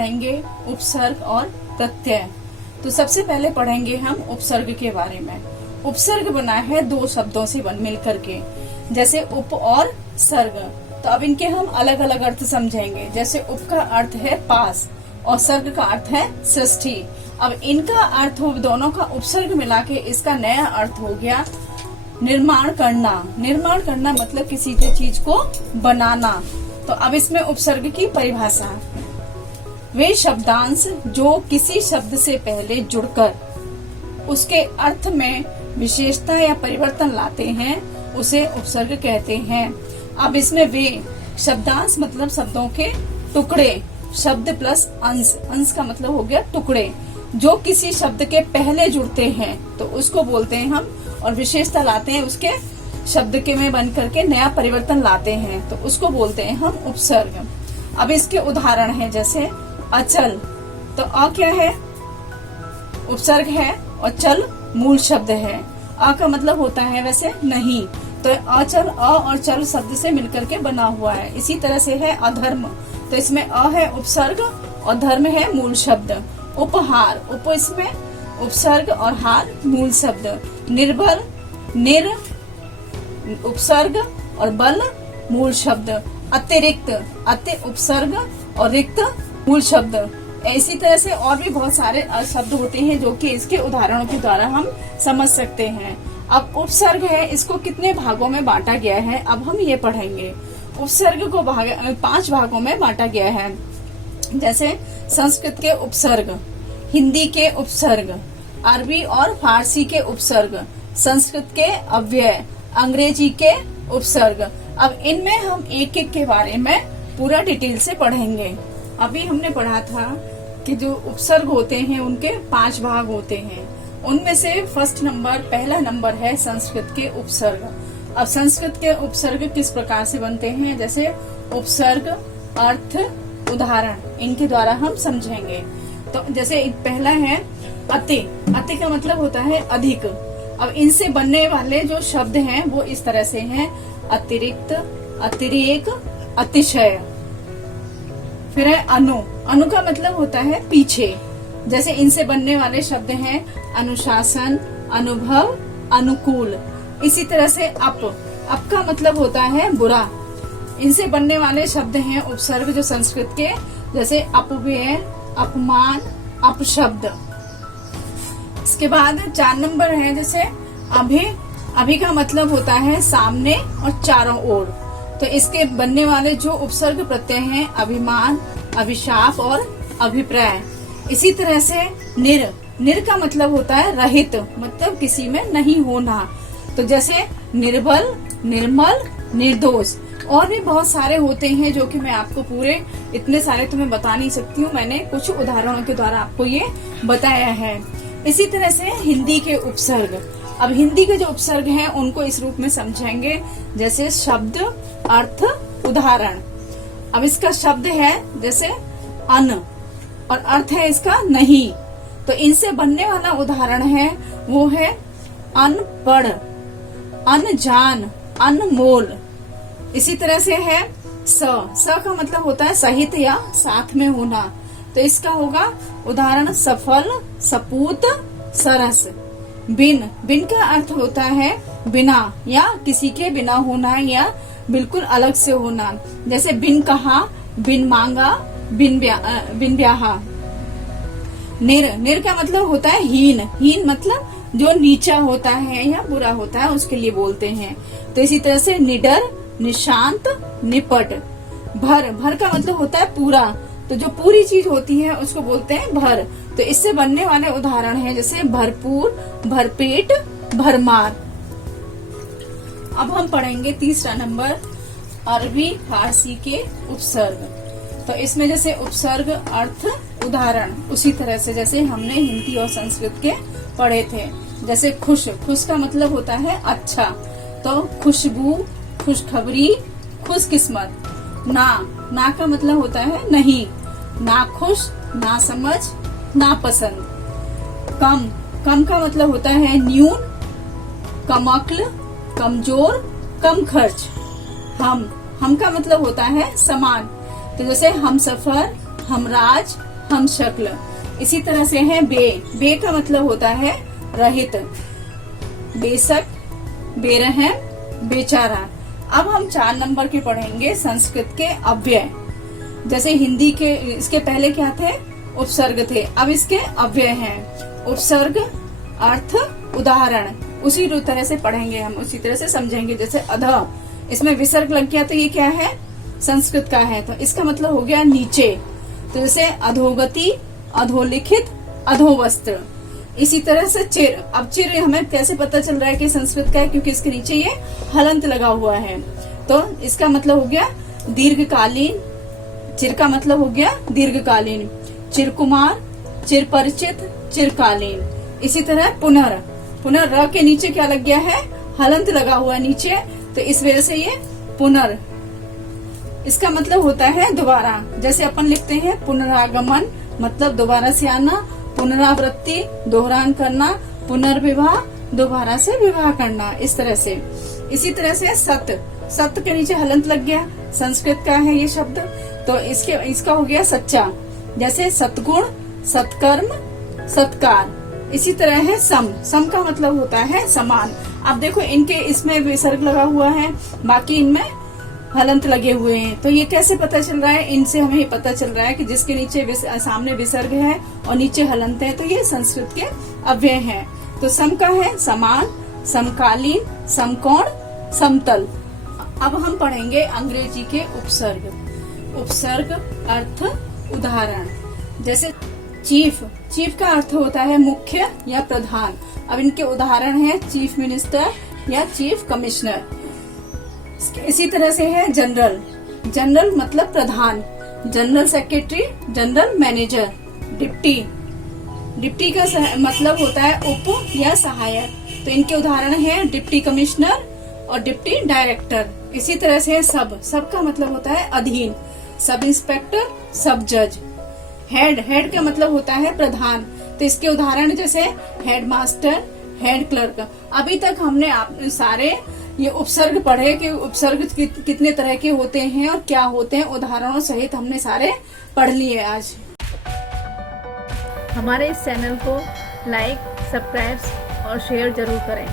पढ़ेंगे उपसर्ग और प्रत्यय। तो सबसे पहले पढ़ेंगे हम उपसर्ग के बारे में। उपसर्ग बना है दो शब्दों से मिल करके, जैसे उप और सर्ग। तो अब इनके हम अलग अलग अर्थ समझेंगे। जैसे उप का अर्थ है पास और सर्ग का अर्थ है सृष्टि। अब इनका अर्थ दोनों का उपसर्ग मिला के इसका नया अर्थ हो गया निर्माण करना। निर्माण करना मतलब किसी चीज को बनाना। तो अब इसमें उपसर्ग की परिभाषा, वे शब्दांश जो किसी शब्द से पहले जुड़कर उसके अर्थ में विशेषता या परिवर्तन लाते हैं उसे उपसर्ग कहते हैं। अब इसमें वे शब्दांश मतलब शब्दों के टुकड़े, शब्द प्लस अंश, अंश का मतलब हो गया टुकड़े, जो किसी शब्द के पहले जुड़ते हैं तो उसको बोलते हैं हम, और विशेषता लाते हैं उसके शब्द के में बन करके नया परिवर्तन लाते हैं तो उसको बोलते हैं हम उपसर्ग। अब इसके उदाहरण हैं जैसे अचल। तो अ क्या है? उपसर्ग है और चल मूल शब्द है। अ का मतलब होता है वैसे नहीं, तो अचल अ और चल शब्द से मिलकर के बना हुआ है। इसी तरह से है अधर्म। तो इसमें अ है उपसर्ग और धर्म है मूल शब्द। उपहार, उप इसमें उपसर्ग और हार मूल शब्द। निर्बल, निर उपसर्ग और बल मूल शब्द। अतिरिक्त, अति उपसर्ग और रिक्त मूल शब्द। इसी तरह से और भी बहुत सारे शब्द होते हैं जो कि इसके उदाहरणों के द्वारा हम समझ सकते हैं। अब उपसर्ग है, इसको कितने भागों में बांटा गया है अब हम ये पढ़ेंगे। उपसर्ग को 5 भागों में बांटा गया है। जैसे संस्कृत के उपसर्ग, हिंदी के उपसर्ग, अरबी और फारसी के उपसर्ग, संस्कृत के अव्यय, अंग्रेजी के उपसर्ग। अब इनमें हम एक एक के बारे में पूरा डिटेल से पढ़ेंगे। अभी हमने पढ़ा था कि जो उपसर्ग होते हैं उनके 5 भाग होते हैं। उनमें से पहला नंबर है संस्कृत के उपसर्ग। अब संस्कृत के उपसर्ग किस प्रकार से बनते हैं, जैसे उपसर्ग, अर्थ, उदाहरण, इनके द्वारा हम समझेंगे। तो जैसे पहला है अति। अति का मतलब होता है अधिक। अब इनसे बनने वाले जो शब्द हैं वो इस तरह से हैं, अतिरिक्त, अतिरेक, अतिशय। फिर है अनु। अनु का मतलब होता है पीछे। जैसे इनसे बनने वाले शब्द हैं अनुशासन, अनुभव, अनुकूल। इसी तरह से अप का मतलब होता है बुरा। इनसे बनने वाले शब्द हैं उपसर्ग जो संस्कृत के, जैसे अपव्यय, अपमान, अपशब्द। इसके बाद 4 नंबर है जैसे अभि। अभि का मतलब होता है सामने और चारों ओर। तो इसके बनने वाले जो उपसर्ग प्रत्यय हैं अभिमान, अभिशाप और अभिप्राय। इसी तरह से निर। निर का मतलब होता है रहित, मतलब किसी में नहीं होना। तो जैसे निर्बल, निर्मल, निर्दोष। और भी बहुत सारे होते हैं जो कि मैं आपको पूरे इतने सारे तो मैं बता नहीं सकती हूँ, मैंने कुछ उदाहरणों के द्वारा आपको ये बताया है। इसी तरह से हिंदी के उपसर्ग। अब हिंदी के जो उपसर्ग हैं उनको इस रूप में समझेंगे, जैसे शब्द, अर्थ, उदाहरण। अब इसका शब्द है जैसे अन और अर्थ है इसका नहीं। तो इनसे बनने वाला उदाहरण है वो है अनपढ़, अनजान, अनमोल। इसी तरह से है स का मतलब होता है सहित या साथ में होना। तो इसका होगा उदाहरण सफल, सपूत, सरस। बिन। बिन का अर्थ होता है बिना या किसी के बिना होना या बिल्कुल अलग से होना। जैसे बिन कहा, बिन मांगा, बिन ब्याहा। निर। निर का मतलब होता है हीन। हीन मतलब जो नीचा होता है या बुरा होता है उसके लिए बोलते हैं। तो इसी तरह से निडर, निशांत, निपट। भर। भर का मतलब होता है पूरा। तो जो पूरी चीज होती है उसको बोलते हैं भर। तो इससे बनने वाले उदाहरण हैं जैसे भरपूर, भरपेट, भरमार। अब हम पढ़ेंगे 3रा नंबर अरबी फारसी के उपसर्ग। तो इसमें जैसे उपसर्ग, अर्थ, उदाहरण, उसी तरह से जैसे हमने हिंदी और संस्कृत के पढ़े थे। जैसे खुश। खुश का मतलब होता है अच्छा। तो खुशबू, खुशखबरी, खुशकिस्मत। ना का मतलब होता है नहीं। नाखुश, नासमझ, नापसंद। कम का मतलब होता है न्यून, कमअक्ल, कमजोर, कम खर्च। हम का मतलब होता है समान। तो जैसे हम सफर, हमराज, हम शक्ल। इसी तरह से है बे, बे का मतलब होता है रहित, बेशक, बेरहम, बेचारा। अब हम 4 नंबर के पढ़ेंगे संस्कृत के अव्यय। जैसे हिंदी के इसके पहले क्या थे, उपसर्ग थे, अब इसके अव्यय हैं। उपसर्ग, अर्थ, उदाहरण, उसी तरह से पढ़ेंगे हम, उसी तरह से समझेंगे। जैसे अध, इसमें विसर्ग लग गया तो ये क्या है, संस्कृत का है, तो इसका मतलब हो गया नीचे। तो जैसे अधोगति, अधोलिखित, अधोवस्त्र। इसी तरह से चिर, अब चिर हमें कैसे पता चल रहा है कि संस्कृत का है, क्योंकि इसके नीचे ये हलंत लगा हुआ है, तो इसका मतलब हो गया दीर्घकालीन। चिर का मतलब हो गया दीर्घकालीन। चिरकुमार, चिरपरिचित, चिरकालीन। इसी तरह पुनर, पुनर र के नीचे क्या लग गया है, हलंत लगा हुआ है नीचे, तो इस वजह से ये पुनर। इसका मतलब होता है दोबारा। जैसे अपन लिखते हैं पुनरागमन, मतलब दोबारा से आना, पुनरावृत्ति, दोहरान करना, पुनर्विवाह, दोबारा से विवाह करना, इस तरह से। इसी तरह से सत, सत के नीचे हलंत लग गया, संस्कृत का है ये शब्द, तो इसका हो गया सच्चा। जैसे सतगुण, सत्कर्म, सत्कार। इसी तरह है सम, सम का मतलब होता है समान। अब देखो इनके इसमें विसर्ग लगा हुआ है, बाकी इनमें हलंत लगे हुए हैं, तो ये कैसे पता चल रहा है, इनसे हमें ये पता चल रहा है कि जिसके नीचे सामने विसर्ग है और नीचे हलंत है, तो ये संस्कृत के अव्यय हैं। तो सम का है समान, समकालीन, समकोण, समतल। अब हम पढ़ेंगे अंग्रेजी के उपसर्ग। उपसर्ग, अर्थ, उदाहरण। जैसे चीफ, चीफ का अर्थ होता है मुख्य या प्रधान। अब इनके उदाहरण है चीफ मिनिस्टर या चीफ कमिश्नर। इसी तरह से है जनरल, जनरल मतलब प्रधान, general secretary, general manager. Deputy, deputy का मतलब होता है उप या सहायक, तो इनके उदाहरण है डिप्टी कमिश्नर और डिप्टी डायरेक्टर। इसी तरह से सब, सब का मतलब होता है अधीन, सब इंस्पेक्टर, सब जज। हेड, हेड का मतलब होता है प्रधान, तो इसके उदाहरण जैसे हेड मास्टर, हेड क्लर्क। अभी तक हमने सारे ये उपसर्ग पढ़े कि उपसर्ग कितने तरह के होते हैं और क्या होते हैं, उदाहरणों सहित हमने सारे पढ़ लिए आज। हमारे इस चैनल को लाइक, सब्सक्राइब और शेयर जरूर करें।